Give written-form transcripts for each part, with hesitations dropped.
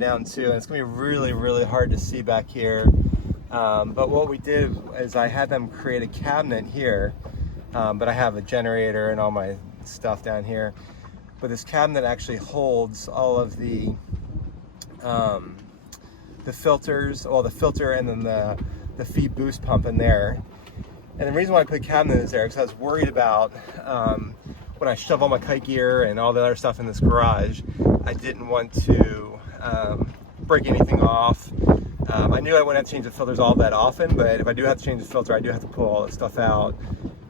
down too, and it's gonna be really, really hard to see back here. But what we did is I had them create a cabinet here, but I have a generator and all my stuff down here. But this cabinet actually holds all of the filters, well, the filter and then the feed boost pump in there. And the reason why I put the cabinet is there because I was worried about when I shove all my kite gear and all the other stuff in this garage, I didn't want to break anything off. I knew I wouldn't have to change the filters all that often, but if I do have to change the filter, I do have to pull all that stuff out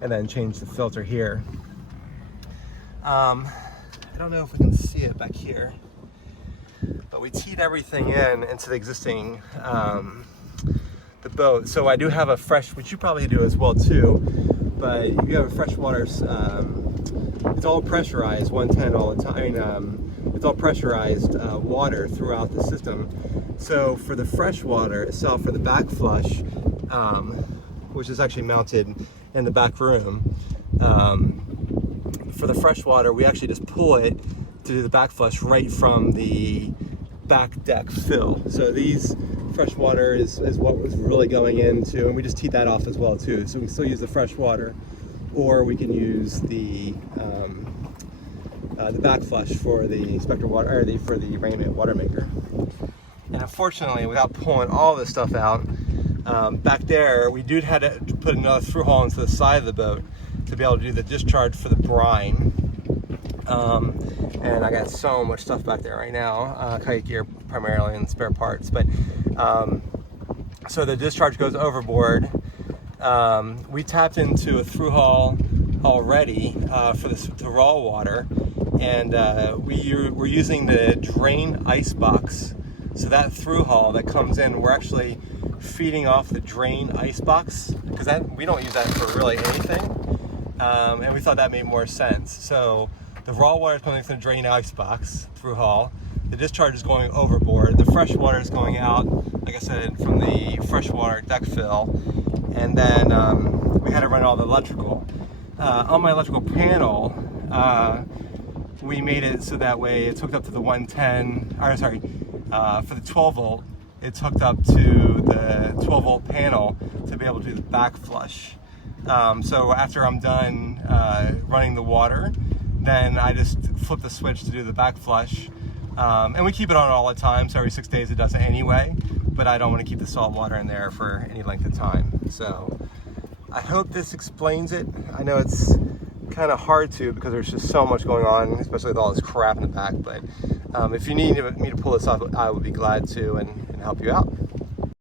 and then change the filter here. I don't know if we can see it back here, but we teed everything into the existing the boat. So I do have a fresh, which you probably do as well too, but you have a freshwater, it's all pressurized 110 all the time. It's all pressurized water throughout the system. So for the freshwater itself, for the back flush, which is actually mounted in the back room, for the freshwater, we actually just pull it to do the back flush right from the back deck fill. So these freshwater is what was really going into, and we just teed that off as well too. So we can still use the freshwater, or we can use the back flush for the Spectre water, or for the Rainmate Watermaker. And unfortunately, without pulling all this stuff out, back there we had to put another through hole into the side of the boat to be able to do the discharge for the brine. And I got so much stuff back there right now, kite gear primarily and spare parts. But so the discharge goes overboard. We tapped into a through hull already for the raw water, and we're using the drain ice box. So that through hull that comes in, we're actually feeding off the drain ice box, because we don't use that for really anything, and we thought that made more sense. So the raw water is coming from the drain ice box through hull. The discharge is going overboard. The fresh water is going out, like I said, from the freshwater deck fill. And then we had to run all the electrical. On my electrical panel, we made it so that way it's hooked up to the 110, or sorry, for the 12 volt, it's hooked up to the 12 volt panel to be able to do the back flush. So after I'm done running the water, then I just flip the switch to do the back flush. And we keep it on all the time, so every 6 days it does it anyway, but I don't want to keep the salt water in there for any length of time. So I hope this explains it. I know it's kind of hard to, because there's just so much going on, especially with all this crap in the back, but if you need me to pull this off, I would be glad to and help you out.